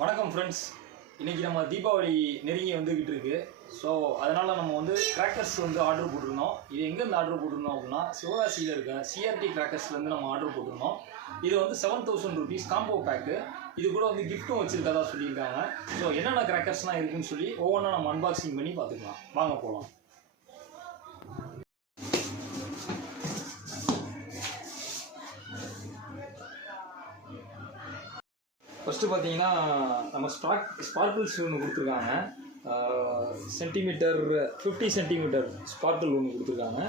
வணக்கம் ஃப்ரெண்ட்ஸ், இன்றைக்கி நம்ம தீபாவளி நெருங்கி வந்துக்கிட்டு இருக்கு. ஸோ அதனால் நம்ம வந்து கிராக்கர்ஸ் வந்து ஆர்டர் போட்டிருந்தோம். இது எங்கேருந்து ஆர்டர் போட்டிருந்தோம் அப்படின்னா, சிவகாசியில் இருக்க சிஆர்டி கிராக்கர்ஸ்லேருந்து நம்ம ஆர்டர் போட்டிருந்தோம். இது வந்து 7000 rupees காம்போ பேக்கு. இது கூட வந்து கிஃப்ட்டும் வச்சுருக்கதா சொல்லியிருக்காங்க. ஸோ என்னென்ன கிராக்கர்ஸ்லாம் இருக்குதுன்னு சொல்லி ஒவ்வொன்றா நம்ம அன்பாக்சிங் பண்ணி பார்த்துக்கலாம். வாங்க போகலாம். ஃபஸ்ட்டு பார்த்தீங்கன்னா நம்ம ஸ்பார்க்கிள்ஸ் ஒன்று கொடுத்துருக்காங்க. சென்டிமீட்டர் 50 சென்டிமீட்டர் ஸ்பார்க்கிள் ஒன்று கொடுத்துருக்காங்க.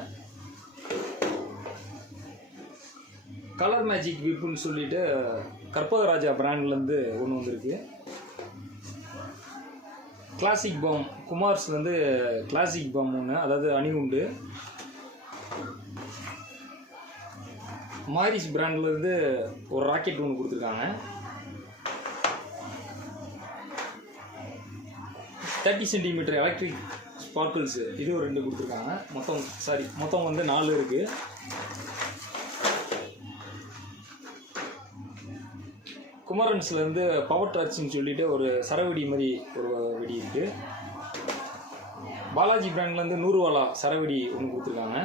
கலர் மேஜிக் விப்புன்னு சொல்லிட்டு கற்பகராஜா பிராண்ட்லேருந்து ஒன்று வந்திருக்கு. கிளாசிக் பம் குமார்ஸ்லேருந்து கிளாசிக் பம் ஒன்று, அதாவது அணிகுண்டு. மாரிஸ் பிராண்ட்லேருந்து ஒரு ராக்கெட் ஒன்று கொடுத்துருக்காங்க. 30 சென்டிமீட்டர் எலக்ட்ரிக் ஸ்பார்க்கிள்ஸ் இது ஒரு 2 கொடுத்துருக்காங்க. மொத்தம் வந்து 4 இருக்குது. குமரன்ஸ்லேருந்து பவர் டார்ச்னு சொல்லிட்டு ஒரு சரவெடி மாதிரி ஒரு வெடி இருக்குது. பாலாஜி பிராண்ட்லேருந்து 100 வாலா சரவெடி ஒன்று கொடுத்துருக்காங்க.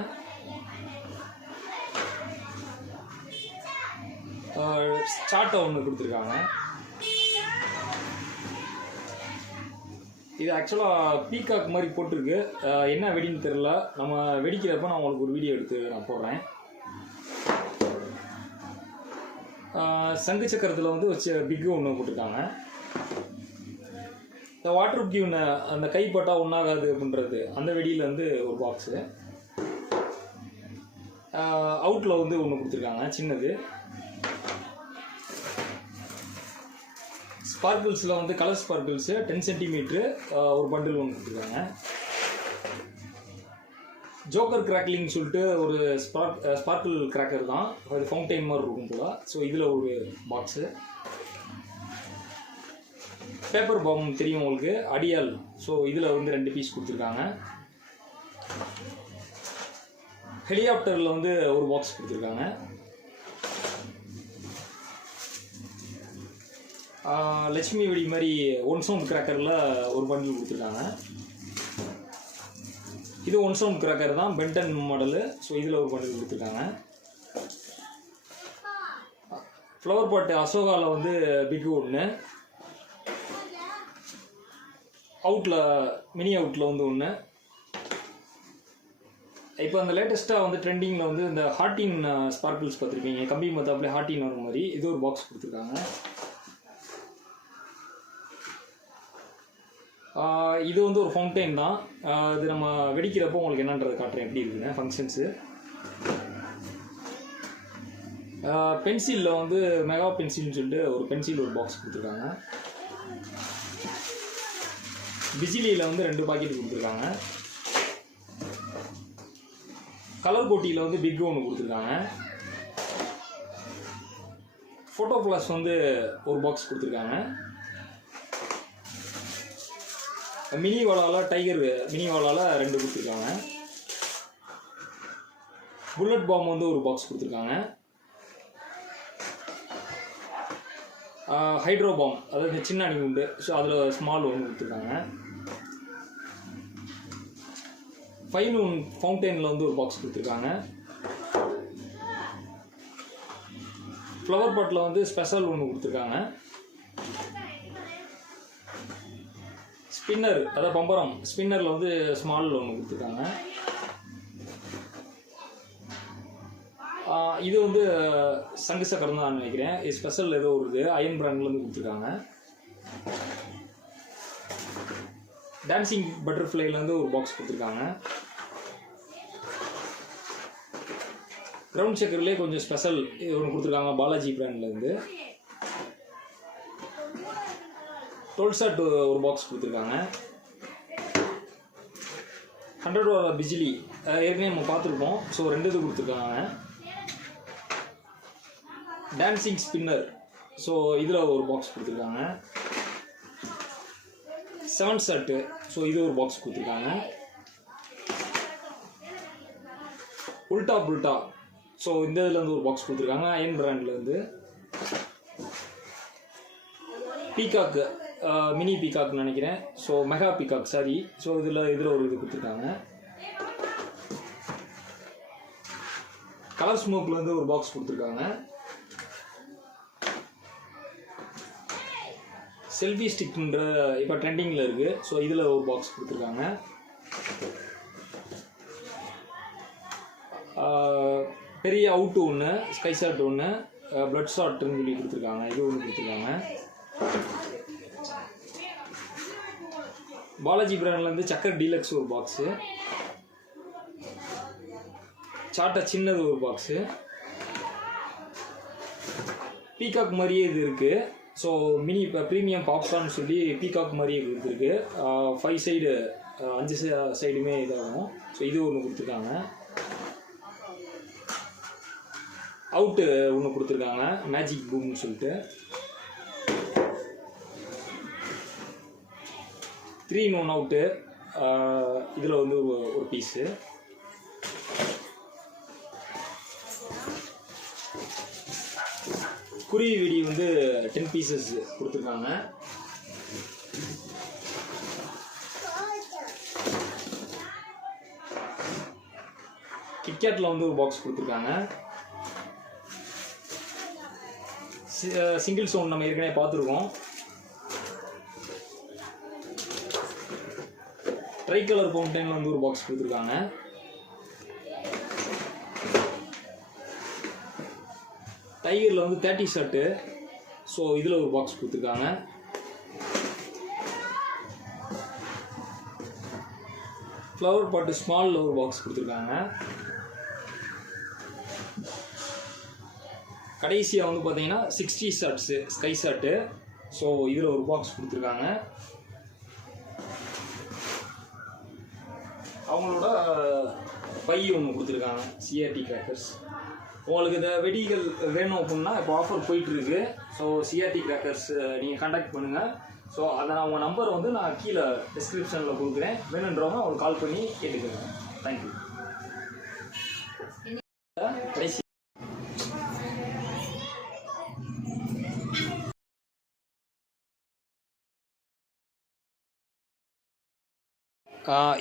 சாட்டை ஒன்று கொடுத்துருக்காங்க. இது ஆக்சுவலாக பீகாக் மாதிரி போட்டிருக்கு. என்ன வெடின்னு தெரில. நம்ம வெடிக்கிறப்ப நான் உங்களுக்கு ஒரு வீடியோ எடுத்து நான் போடுறேன். சங்கு சக்கரத்தில் வந்து வச்சு பிக்கு ஒன்று போட்டிருக்காங்க. இந்த வாட்டர் ப்ரூஃப் ஒன்று, அந்த கைப்பட்டா ஒன்றாகாது அப்படின்றது அந்த வெடியில் வந்து ஒரு பாக்ஸு. அவுட்டில் வந்து ஒன்று கொடுத்துருக்காங்க சின்னது. ஸ்பார்க்கிள்ஸில் வந்து கலர் ஸ்பார்க்கிள்ஸு 10 சென்டிமீட்ரு ஒரு பண்டில் ஒன்று கொடுத்துருக்காங்க. ஜோக்கர் கிராக்லிங் சொல்லிட்டு ஒரு ஸ்பார்க்கிள் கிராக்கர் தான். அது ஃபவுண்டைன் மாதிரி இருக்கும் போல. ஸோ இதில் ஒரு பாக்ஸு. பேப்பர் பாம் தெரியும் உங்களுக்கு, அடியால். ஸோ இதில் வந்து 2 பீஸ் கொடுத்துருக்காங்க. ஹெலிகாப்டரில் வந்து ஒரு பாக்ஸ் கொடுத்துருக்காங்க. லட்சுமி வெடி மாதிரி 1 சவுண்ட் கிராக்கரில் ஒரு பண்டில் கொடுத்துருக்காங்க. இது 1 சவுண்ட் கிராக்கர் தான், பென்டன் மாடலு. ஸோ இதில் ஒரு பண்டில் கொடுத்துருக்காங்க. ஃப்ளவர் பாட்டு அசோகாவில் வந்து பிக்கு ஒன்று, அவுட்டில் மினி அவுட்டில் வந்து ஒன்று. இப்போ அந்த லேட்டஸ்ட்டாக வந்து ட்ரெண்டிங்கில் வந்து இந்த ஹார்டின் ஸ்பார்க்கிள்ஸ் பார்த்துருப்பீங்க, கம்பி மத்தாப்புலேயே ஹார்டின் வர மாதிரி. இது ஒரு பாக்ஸ் கொடுத்துருக்காங்க. இது வந்து ஒரு ஃபவுண்டைன் தான். இது நம்ம வெடிக்கிறப்போ உங்களுக்கு என்னன்றது காட்டுறேன் எப்படி இருக்குங்க ஃபங்க்ஷன்ஸு. பென்சிலில் வந்து மெகா பென்சில்னு சொல்லிட்டு ஒரு பென்சில் ஒரு பாக்ஸ் கொடுத்துருக்காங்க. பிஜிலியில் வந்து 2 பாக்கெட் கொடுத்துருக்காங்க. கலர் கோட்டியில் வந்து பிக் ஒன்று கொடுத்துருக்காங்க. ஃபோட்டோ ஃப்ளாஷ் வந்து ஒரு பாக்ஸ் கொடுத்துருக்காங்க. மினி வாலாவில் டைகர் மினி வாலாவில் 2 கொடுத்துருக்காங்க. புல்லட் பாம் வந்து ஒரு பாக்ஸ் கொடுத்துருக்காங்க. ஹைட்ரோ பாம், அதாவது சின்ன அணி உண்டு. ஸோ அதில் ஸ்மால் ஒன்று கொடுத்துருக்காங்க. ஃபைன் ஒன் ஃபவுண்டைனில் வந்து ஒரு பாக்ஸ் கொடுத்துருக்காங்க. ஃப்ளவர் பாட்டில் வந்து ஸ்பெஷல் ஒன்று கொடுத்துருக்காங்க. ஸ்பின்னர், அதாவது பம்பரம் ஸ்பின்னரில் வந்து ஸ்மால் ஒன்று கொடுத்துருக்காங்க. இது வந்து சங்கு சக்கரம் தான் நினைக்கிறேன். இது ஸ்பெஷல் ஏதோ ஒரு இது அயன் பிராண்ட்லேருந்து கொடுத்துருக்காங்க. டான்சிங் பட்டர்ஃப்ளைலேருந்து ஒரு பாக்ஸ் கொடுத்துருக்காங்க. கிரவுண்ட் சக்கர்லேயே கொஞ்சம் ஸ்பெஷல் ஒன்று கொடுத்துருக்காங்க பாலாஜி பிராண்ட்லேருந்து. டோல்சாட் ஒரு பாக்ஸ் கொடுத்துருக்காங்க. 100 வாலா பிஜிலி ஏற்கனவே நம்ம பார்த்துருப்போம். ஸோ 2 இது கொடுத்துருக்காங்க. டான்சிங் ஸ்பின்னர், ஸோ இதில் ஒரு பாக்ஸ் கொடுத்துருக்காங்க. 7 செட்டு, ஸோ இது ஒரு பாக்ஸ் கொடுத்துருக்காங்க. உல்டா புல்டா, ஸோ இந்த இதில் வந்து ஒரு பாக்ஸ் கொடுத்துருக்காங்க அயன் பிராண்ட்லேருந்து. பீகாக்கு மினி பீகாக்னு நினைக்கிறேன். So mega peacock sorry. So இதில் ஒரு இது கொடுத்துருக்காங்க. கலர் ஸ்மோக்கில் வந்து ஒரு பாக்ஸ் கொடுத்துருக்காங்க. செல்ஃபி ஸ்டிக்ன்ற இப்போ ட்ரெண்டிங்கில் இருக்குது. ஸோ இதில் ஒரு பாக்ஸ் கொடுத்துருக்காங்க. பெரிய அவுட்டு ஒன்று, ஸ்கை ஷாட் ஒன்று, பிளட் ஷாட்னு சொல்லி கொடுத்துருக்காங்க. இது ஒன்று கொடுத்துருக்காங்க. பாலாஜி பிராண்ட்லேருந்து சக்கர் டீலக்ஸ் ஒரு பாக்ஸு, சாட்டா சின்னது ஒரு பாக்ஸு, பீகாக் மாதிரியே இது இருக்குது. ஸோ மினி இப்போ ப்ரீமியம் பாப்கார்ன் சொல்லி பீகாக் மாதிரியே கொடுத்துருக்கு. 5 சைடு 5 சைடுமே இதாகும். ஸோ இது ஒன்று கொடுத்துருக்காங்க. அவுட்டு ஒன்று கொடுத்துருக்காங்க, மேஜிக் பூம்னு சொல்லிட்டு. 3 in 1 அவுட்டு. இதில் வந்து ஒரு பீஸு. குருவி வெடி வந்து 10 பீசஸ் கொடுத்துருக்காங்க. கிட்கேட்டில் வந்து ஒரு பாக்ஸ் கொடுத்துருக்காங்க. சிங்கிள் சவுண்ட் நம்ம ஏற்கனவே பார்த்துருக்கோம். ட்ரை கலர் ஃபவுண்டைனில் வந்து ஒரு பாக்ஸ் கொடுத்துருக்காங்க. டைகரில் வந்து 30 ஷர்ட்டு. ஸோ இதில் ஒரு பாக்ஸ் கொடுத்துருக்காங்க. ஃப்ளவர் பாட்டு ஸ்மாலில் ஒரு பாக்ஸ் கொடுத்துருக்காங்க. கடைசியாக வந்து பார்த்தீங்கன்னா 60 ஷர்ட்ஸு, ஸ்கை ஷர்ட்டு. ஸோ இதில் ஒரு பாக்ஸ் கொடுத்துருக்காங்க. அவங்களோட பை ஒன்று கொடுத்துருக்காங்க, சிஆர்டி கிராக்கர்ஸ். உங்களுக்கு இந்த வெடிகள் வேணும் அப்படின்னா இப்போ ஆஃபர் போயிட்டுருக்கு. ஸோ சிஆர்டி கிராக்கர்ஸ் நீங்கள் கான்டாக்ட் பண்ணுங்கள். ஸோ அதை நான் உங்கள் நம்பரை வந்து நான் கீழே டிஸ்கிரிப்ஷனில் கொடுக்குறேன். வேணுன்றவங்க அவங்களுக்கு கால் பண்ணி கேட்டுக்கோங்க. தேங்க்யூ. கடைசி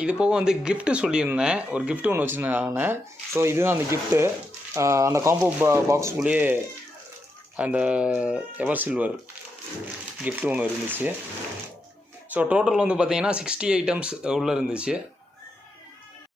இது போக வந்து கிஃப்ட்டு சொல்லியிருந்தேன். ஒரு கிஃப்ட்டு ஒன்று வச்சுருந்தாங்க. ஸோ இதுதான் அந்த கிஃப்ட்டு. அந்த காம்போ பாக்ஸ்குள்ளேயே அந்த எவர் சில்வர் கிஃப்ட்டு ஒன்று இருந்துச்சு. ஸோ டோட்டல் வந்து பார்த்திங்கன்னா 60 ஐட்டம்ஸ் உள்ளே இருந்துச்சு.